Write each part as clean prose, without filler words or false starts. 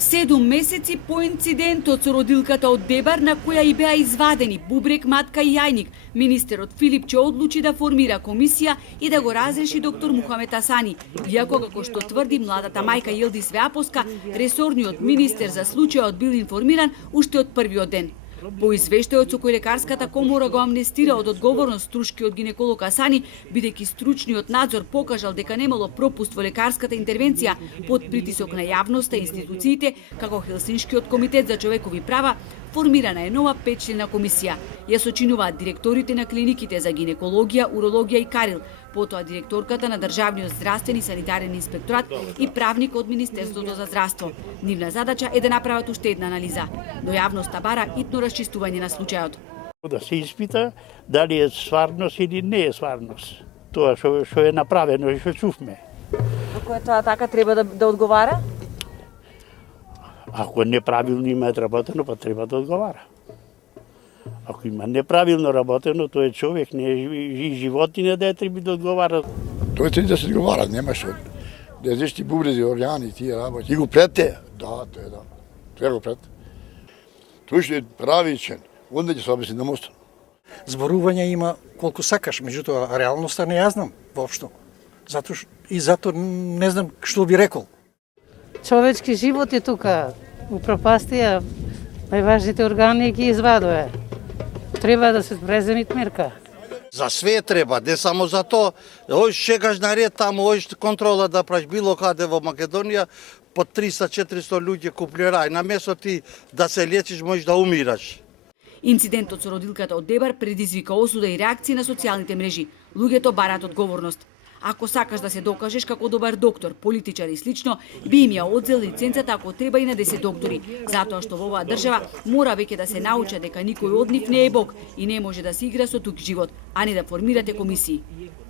7 месеци по инцидентот со родилката од Дебар на која и беа извадени бубрек, матка и јајник, министерот Филипче одлучи да формира комисија и да го разреши доктор Мухамет Асани, иако како што тврди младата мајка Јилдис Веаповска, ресорниот министер за случајот бил информиран уште од првиот ден. По извештајот со кој лекарската комора го амнестира од одговорност струшкиот гинеколог Асани, бидејќи стручниот надзор покажал дека немало пропуст во лекарската интервенција под притисок на јавноста и институциите, како Хелсиншкиот комитет за човекови права, формирана е нова 5-члена комисија. Ја сочинуваат директорите на клиниките за гинекологија, урологија и карил, потоа директорката на Државниот здравствен и санитарен инспекторат и правник од Министерството за здравство. Нивна задача е да направат уште една анализа, но јавноста бара итно расчистување на случајот. Да се испита дали е стварност или не е стварност. Тоа што е направено и што чувме. Ако е тоа така, треба да одговара? Ако неправилно има работено, па треба да одговара. Ако има неправилно работено, тој е човек, не е и животина да треба да одговара. Тој треба да се одговара, нема што. Да зешти бубрези, органи, тие работи. И го прете? Да, тоа е да. Тоа го прете. Тој што е правичен, онда ќе се обясни на мостот. Зборување има колку сакаш, меѓутоа реалноста не ја знам воопшто. Затоа не знам што би рекол. Човечки живот е тука. Упропастија најважните органи ги извадува. Треба да се преземит мерка. За све треба, не само за тоа. Ој чекаш на ред таму, ој контрола да правиш било каде во Македонија, по 300-400 луѓе куплирај. Наместо ти да се лечиш, можеш да умираш. Инцидентот со родилката од Дебар предизвика осуда и реакции на социјалните мрежи. Луѓето бараат одговорност. Ако сакаш да се докажеш како добар доктор, политичар и слично, би им ја одзел лиценцата ако треба и на 10 доктори, затоа што во оваа држава мора веќе да се научат дека никој од нив не е бог и не може да се игра со тук живот, а не да формирате комисии.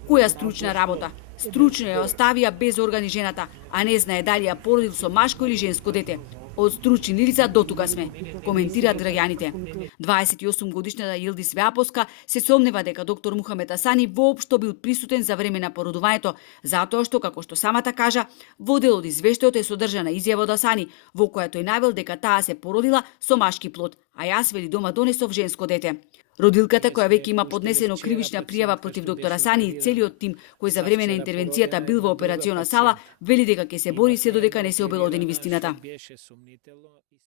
Која стручна работа? Стручно ја оставија без органи жената, а не знае дали ја породил со машко или женско дете. Од стручни лица до тука сме, коментираат граѓаните. 28 годишната Јилдис Веаповска се сомнева дека доктор Мухамет Асани воопшто бил присутен за време на породувањето, затоа што, како што самата кажа, во дел од извештајот е содржана изјава од Асани, во која тој навел дека таа се породила со машки плод, а јас, вели, дома донесов женско дете. Родилката, која веќе има поднесено кривична пријава против доктор Асани и целиот тим кој за време на интервенцијата бил во операциона сала, вели дека ќе се бори се додека не се обелодени вистината.